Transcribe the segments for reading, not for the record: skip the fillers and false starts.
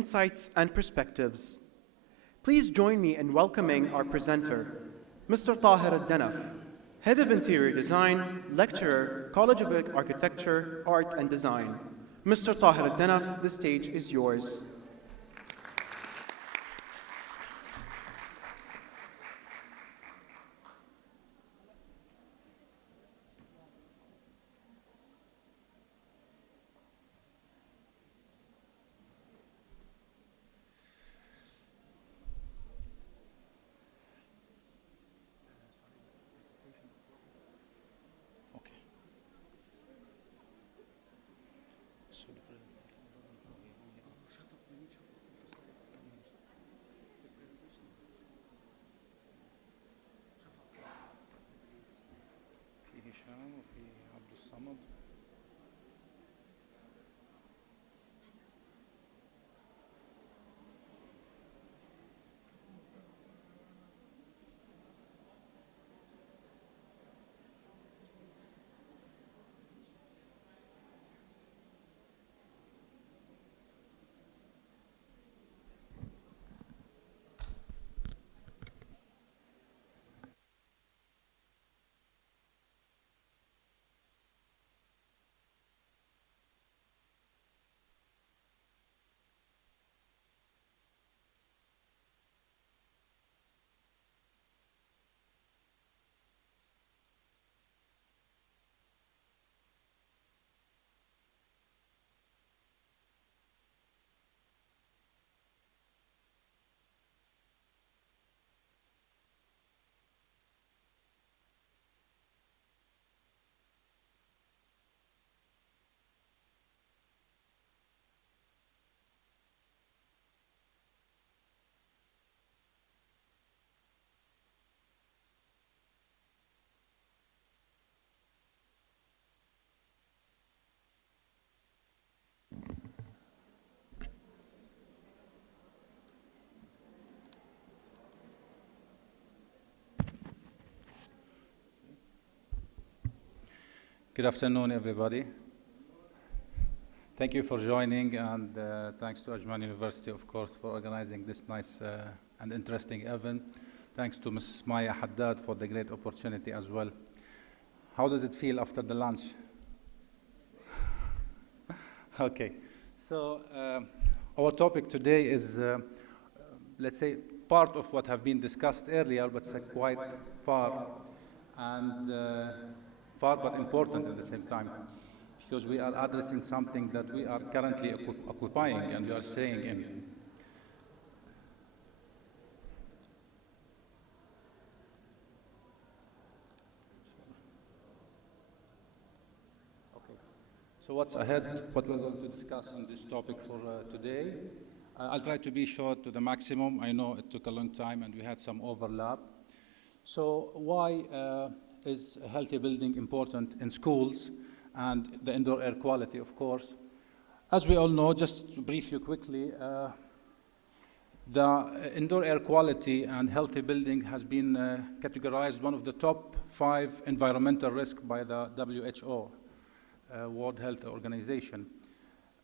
insights, and perspectives. Please join me in welcoming our presenter, Mr. Tahir Al-Danaf, Head of Interior Design, Lecturer, College of Architecture, Art and Design. Mr. Tahir Al-Danaf, the stage is yours. Good afternoon, everybody. Thank you for joining, and thanks to Ajman University, of course, for organizing this nice and interesting event. Thanks to Ms. Maya Haddad for the great opportunity as well. How does it feel after the lunch? Okay, so our topic today is, let's say, part of what have been discussed earlier, but it's quite far but important at the same time, because we are addressing something that we are currently occupying and we are staying in. Okay. So what's ahead, what we're going to discuss on this topic for today? I'll try to be short to the maximum. I know it took a long time and we had some overlap. So why is a healthy building important in schools and the indoor air quality, of course? As we all know, just to brief you quickly, the indoor air quality and healthy building has been categorized one of the top 5 environmental risks by the WHO, World Health Organization.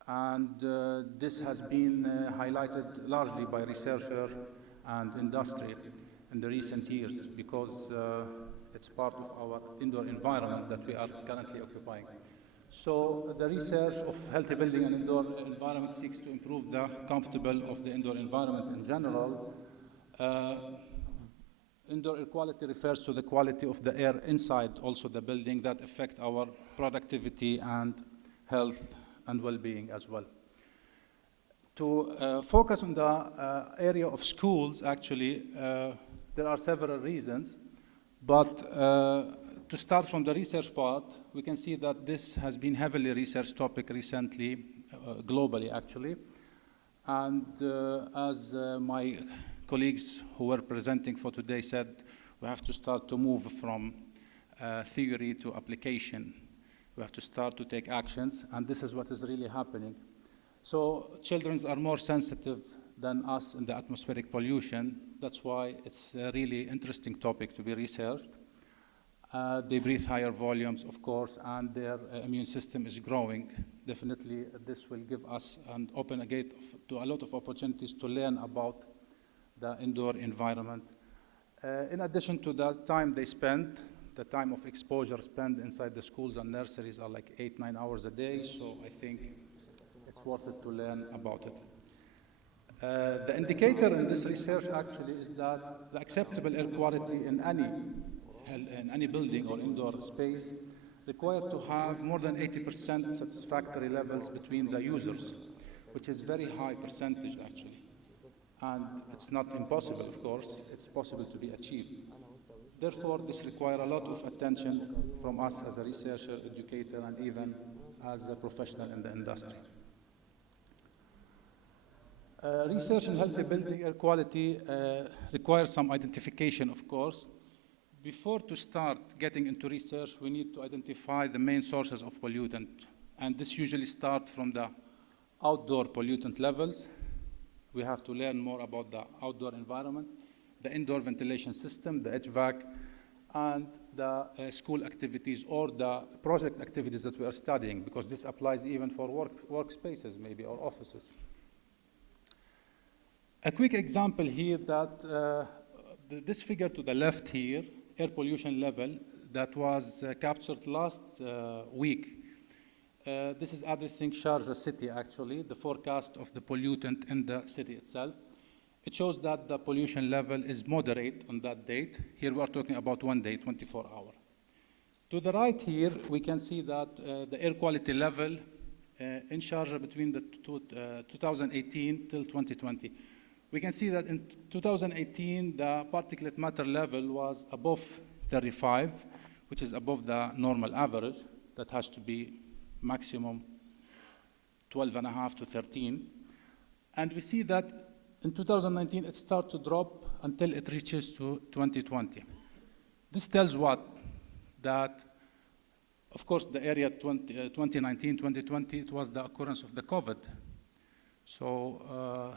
And this has been highlighted largely by researchers and industry in the recent years, because it's part of our indoor environment that we are currently occupying. So the research of healthy building and indoor environment seeks to improve the comfortable of the indoor environment in general. Indoor air quality refers to the quality of the air inside also the building that affect our productivity and health and well-being as well. To focus on the area of schools, actually, there are several reasons. But to start from the research part, we can see that this has been heavily researched topic recently, globally actually. And as my colleagues who were presenting for today said, we have to start to move from theory to application. We have to start to take actions, and this is what is really happening. So children are more sensitive than us in the atmospheric pollution. That's why it's a really interesting topic to be researched. They breathe higher volumes, of course, and their immune system is growing definitely this will give us and open a gate to a lot of opportunities to learn about the indoor environment. In addition to the time they spend, the time of exposure spent inside the schools and nurseries are like 8-9 hours a day, so I think it's worth it to learn about it. The indicator in this research actually is that the acceptable air quality in any building or indoor space required to have more than 80% satisfactory levels between the users, which is very high percentage actually. And it's not impossible, of course, it's possible to be achieved. Therefore, this requires a lot of attention from us as a researcher, educator, and even as a professional in the industry. Research in healthy building air quality requires some identification, of course. Before to start getting into research, we need to identify the main sources of pollutant. And this usually starts from the outdoor pollutant levels. We have to learn more about the outdoor environment, the indoor ventilation system, the HVAC, and the school activities or the project activities that we are studying, because this applies even for workspaces maybe or offices. A quick example here that this figure to the left here, air pollution level that was captured last week. This is addressing Sharjah city actually, the forecast of the pollutant in the city itself. It shows that the pollution level is moderate on that date. Here we are talking about one day, 24 hours. To the right here, we can see that the air quality level in Sharjah between the 2018 till 2020. We can see that in 2018, the particulate matter level was above 35, which is above the normal average. That has to be maximum 12.5 to 13. And we see that in 2019, it starts to drop until it reaches to 2020. This tells what? That, of course, the area 2019, 2020, it was the occurrence of the COVID. So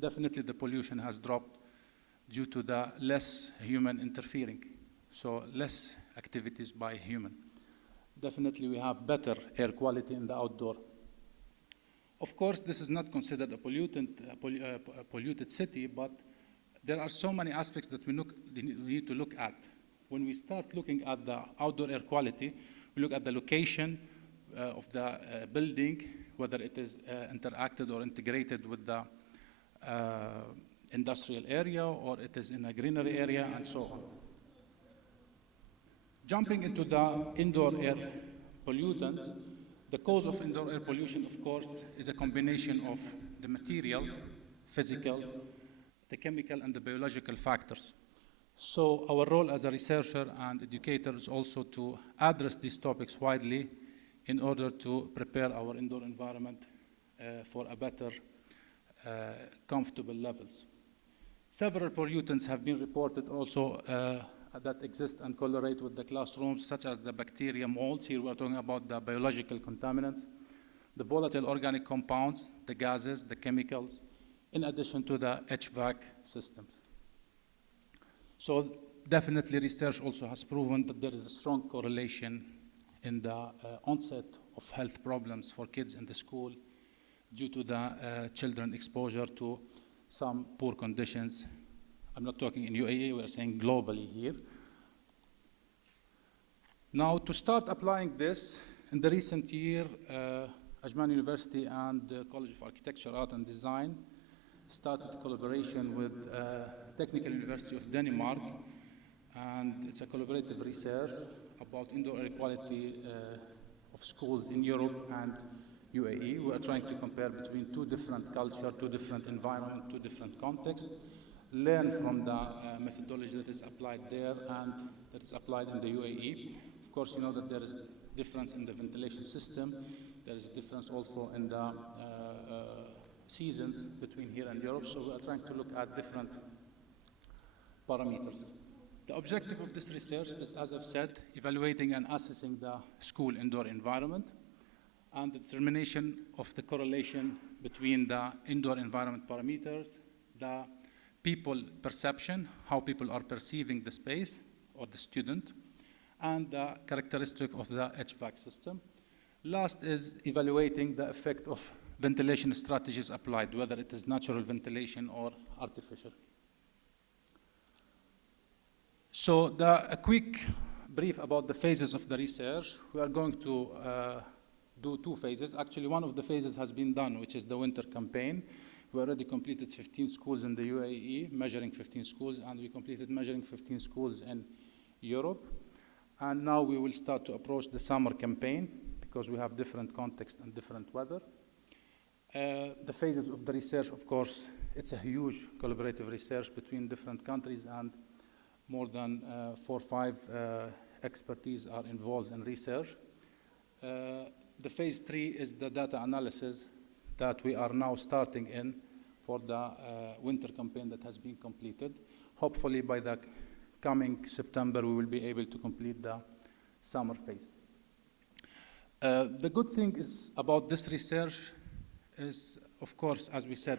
definitely the pollution has dropped due to the less human interfering. So less activities by human. Definitely we have better air quality in the outdoor. Of course, this is not considered a polluted city, but there are so many aspects that we need to look at. When we start looking at the outdoor air quality, we look at the location of the building, whether it is interacted or integrated with the industrial area, or it is in a greenery area, and so on. Jumping into the indoor air pollutants, the cause of indoor air pollution, of course, is a combination of the material, physical, the chemical, and the biological factors. So our role as a researcher and educator is also to address these topics widely in order to prepare our indoor environment for a better, comfortable levels. Several pollutants have been reported also that exist and correlate with the classrooms, such as the bacteria, molds. Here we're talking about the biological contaminants, the volatile organic compounds, the gases, the chemicals, in addition to the HVAC systems. So definitely research also has proven that there is a strong correlation in the onset of health problems for kids in the school due to the children exposure to some poor conditions. I'm not talking in UAE, we're saying globally here. Now, to start applying this, in the recent year, Ajman University and the College of Architecture, Art and Design started a collaboration with Technical University of Denmark, and it's a collaborative research about indoor air quality of schools in Europe and UAE. We are trying to compare between two different cultures, two different environments, two different contexts, learn from the methodology that is applied there and that is applied in the UAE. Of course, you know that there is a difference in the ventilation system. There is a difference also in the seasons between here and Europe. So we are trying to look at different parameters. The objective of this research is, as I've said, evaluating and assessing the school indoor environment and the determination of the correlation between the indoor environment parameters, the people perception, how people are perceiving the space or the student, and the characteristic of the HVAC system. Last is evaluating the effect of ventilation strategies applied, whether it is natural ventilation or artificial. So a quick brief about the phases of the research. We are going to do 2 phases. Actually, one of the phases has been done, which is the winter campaign. We already completed 15 schools in the UAE, measuring 15 schools, and we completed measuring 15 schools in Europe. And now we will start to approach the summer campaign because we have different context and different weather. The phases of the research, of course, it's a huge collaborative research between different countries, and more than 4 or 5 expertise are involved in research. The phase 3 is the data analysis that we are now starting in for the winter campaign that has been completed. Hopefully by the coming September, we will be able to complete the summer phase. The good thing is about this research is, of course, as we said,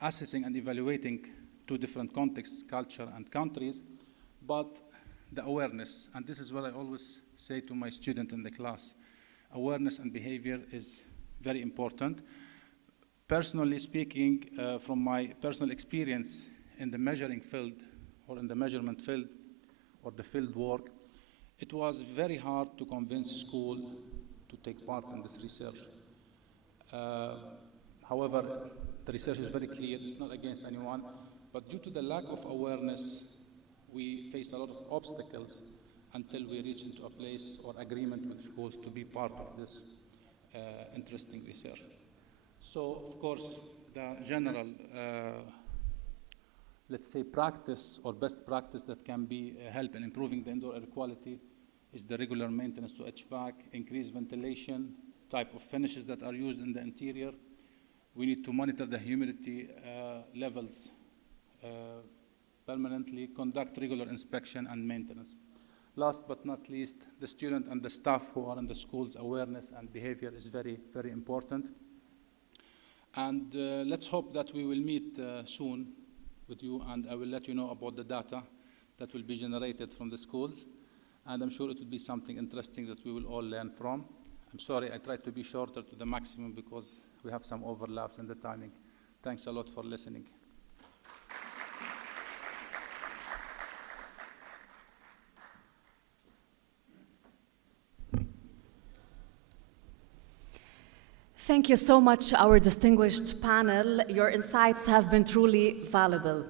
assessing and evaluating 2 different contexts, culture and countries, but the awareness, and this is what I always say to my student in the class, awareness and behavior is very important. Personally speaking, from my personal experience in the measuring field or in the measurement field or the field work, it was very hard to convince school to take part in this research. However, the research is very clear, it's not against anyone, but due to the lack of awareness, we face a lot of obstacles until we reach into a place or agreement with schools to be part of this interesting research. So, of course, the general, let's say, practice or best practice that can be help in improving the indoor air quality is the regular maintenance to HVAC, increased ventilation, type of finishes that are used in the interior. We need to monitor the humidity levels permanently, conduct regular inspection and maintenance. Last but not least, the student and the staff who are in the schools, awareness and behavior is very, very important. And let's hope that we will meet soon with you, and I will let you know about the data that will be generated from the schools. And I'm sure it will be something interesting that we will all learn from. I'm sorry, I tried to be shorter to the maximum because we have some overlaps in the timing. Thanks a lot for listening. Thank you so much, our distinguished panel. Your insights have been truly valuable.